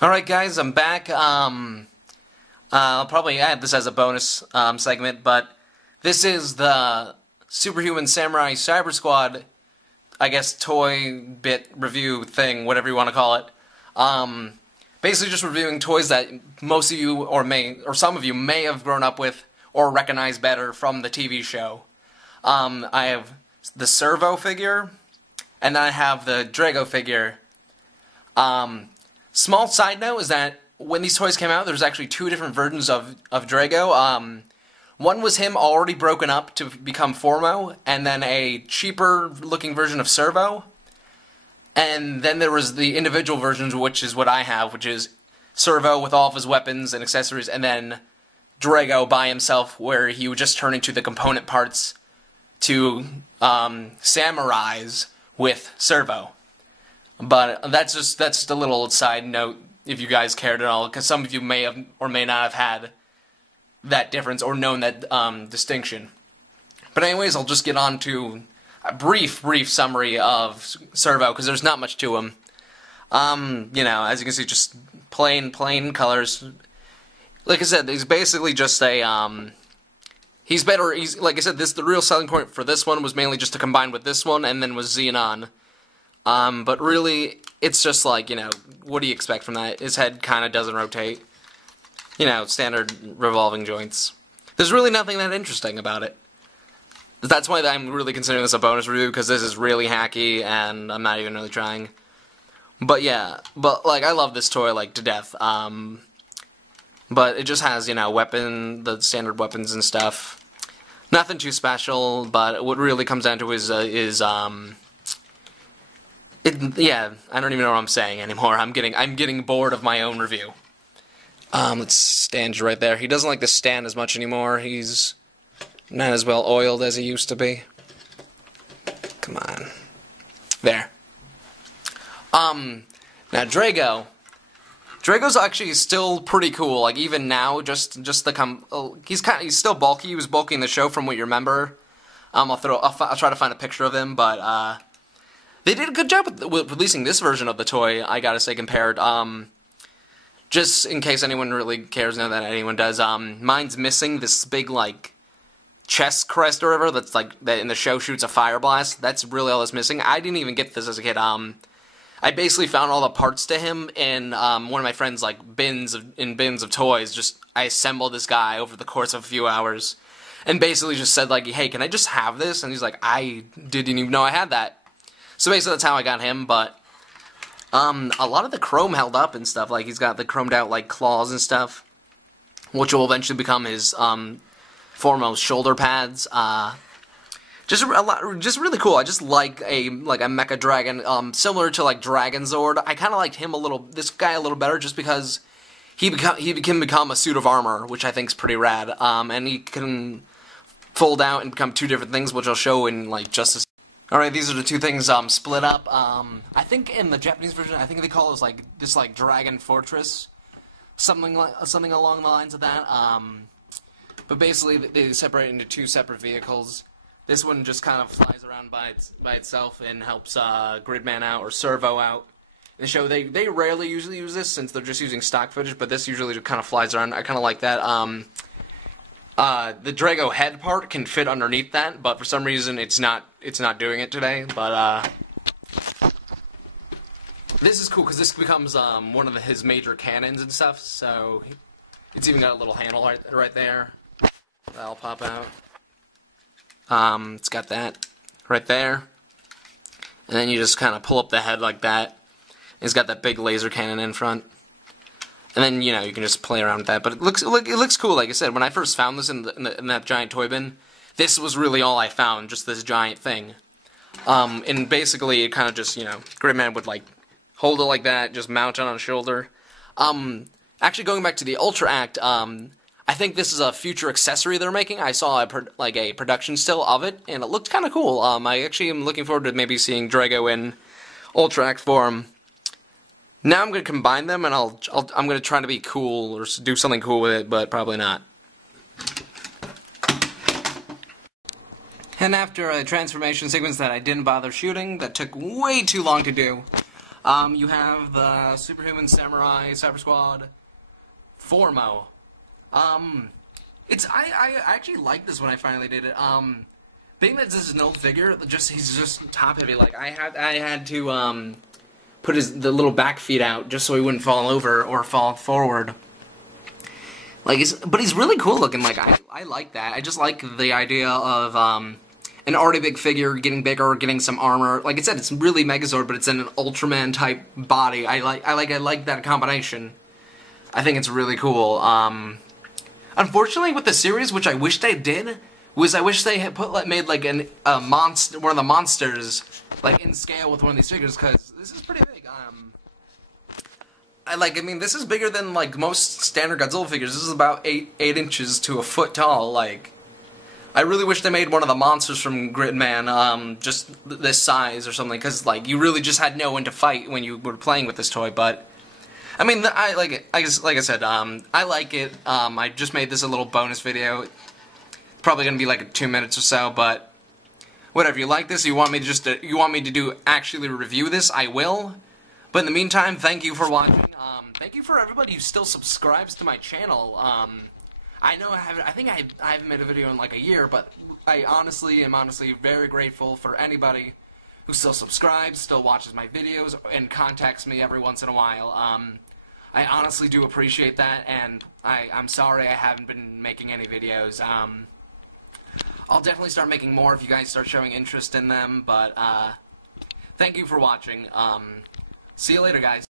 Alright guys, I'm back. I'll probably add this as a bonus segment, but this is the Superhuman Samurai Cyber Squad, I guess, toy bit review thing, whatever you want to call it. Basically just reviewing toys that most of you, or some of you, may have grown up with or recognize better from the TV show. I have the Servo figure, and then I have the Drago figure. Small side note is that when these toys came out, there was actually two different versions of Drago. One was him already broken up to become Formo, and then a cheaper looking version of Servo. And then there was the individual versions, which is what I have, which is Servo with all of his weapons and accessories, and then Drago by himself, where he would just turn into the component parts to Samurais with Servo. But that's just a little side note, if you guys cared at all, because some of you may have or may not have had that difference or known that distinction. But anyways, I'll just get on to a brief summary of Servo, because there's not much to him. You know, as you can see, just plain colors. Like I said, he's basically just a, he's like I said, the real selling point for this one was mainly just to combine with this one, and then with Xenon. But really, it's just like, you know, what do you expect from that? His head kind of doesn't rotate. You know, standard revolving joints. There's really nothing that interesting about it. That's why I'm really considering this a bonus review, because this is really hacky, and I'm not even really trying. But yeah, like, I love this toy, like, to death. But it just has, you know, the standard weapons and stuff. Nothing too special, but what really comes down to yeah, I don't even know what I'm saying anymore. I'm getting bored of my own review. Let's stand right there. He doesn't like the stand as much anymore. He's not as well oiled as he used to be. Come on. There. Now Drago. Drago's actually still pretty cool. Like, even now, he's still bulky. He was bulky in the show, from what you remember. I'll try to find a picture of him, but they did a good job with releasing this version of the toy, I gotta say, compared. Just in case anyone really cares, know that anyone does, mine's missing this big, like, chest crest or whatever that's, like, that in the show shoots a fire blast. That's really all that's missing. I didn't even get this as a kid. I basically found all the parts to him in, one of my friend's, like, bins of toys. Just, I assembled this guy over the course of a few hours, and basically just said, like, hey, can I just have this? And he's like, I didn't even know I had that. So basically that's how I got him, but a lot of the chrome held up and stuff. Like, he's got the chromed out, like, claws and stuff, which will eventually become his foremost shoulder pads. Just really cool. I just like a Mecha Dragon, similar to, like, Dragon Zord. I kind of liked this guy a little better, just because he can become a suit of armor, which I think is pretty rad. And he can fold out and become two different things, which I'll show in, like, just a second. Alright, these are the two things split up. I think in the Japanese version, I think they call it this Dragon Fortress, something along the lines of that. But basically, they separate into two separate vehicles. This one just kind of flies around by itself and helps Gridman out or Servo out. In the show, they rarely usually use this, since they're just using stock footage, but this usually just kind of flies around. I kind of like that. The Drago head part can fit underneath that, but for some reason it's not doing it today. But this is cool, because this becomes one of his major cannons and stuff. So it's even got a little handle right there that'll pop out. It's got that right there, and then you just kind of pull up the head like that. It's got that big laser cannon in front. And then, you know, you can just play around with that. But it looks cool, like I said. When I first found this in that giant toy bin, this was really all I found, just this giant thing. And basically, it kind of just, you know, Gridman would, like, hold it like that, just mount it on his shoulder. Actually, going back to the Ultra Act, I think this is a future accessory they're making. I saw a production still of it, and it looked kind of cool. I actually am looking forward to maybe seeing Drago in Ultra Act form. Now I'm going to combine them, and I'm going to try to be cool or do something cool with it, but probably not. And after a transformation sequence that I didn't bother shooting, that took way too long to do, You have the Superhuman Samurai Cyber Squad Formo. I actually like this when I finally did it. Being that this is an old figure, he's just top heavy. Like I had to put the little back feet out just so he wouldn't fall over or fall forward. Like but he's really cool looking. Like I like that. I just like the idea of an already big figure getting bigger, getting some armor. Like I said, it's really Megazord, but it's in an Ultraman type body. I like that combination. I think it's really cool. Unfortunately, with the series, which I wish they did, was I wish they had made like a monster, one of the monsters, like in scale with one of these figures, because this is pretty big. I mean, this is bigger than like most standard Godzilla figures. This is about 8 inches to a foot tall. Like, I really wish they made one of the monsters from Gridman, just this size or something, because like you really just had no one to fight when you were playing with this toy. But I mean, I like it. I guess, like I said, I like it. I just made this a little bonus video. Probably gonna be like 2 minutes or so, but whatever. You like this? You want me to do actually review this? I will. But in the meantime, thank you for watching. Thank you for everybody who still subscribes to my channel. I know I think I haven't made a video in like a year, but I am very grateful for anybody who still subscribes, still watches my videos, and contacts me every once in a while. I honestly do appreciate that, and I'm sorry I haven't been making any videos. I'll definitely start making more if you guys start showing interest in them, but thank you for watching. See you later, guys.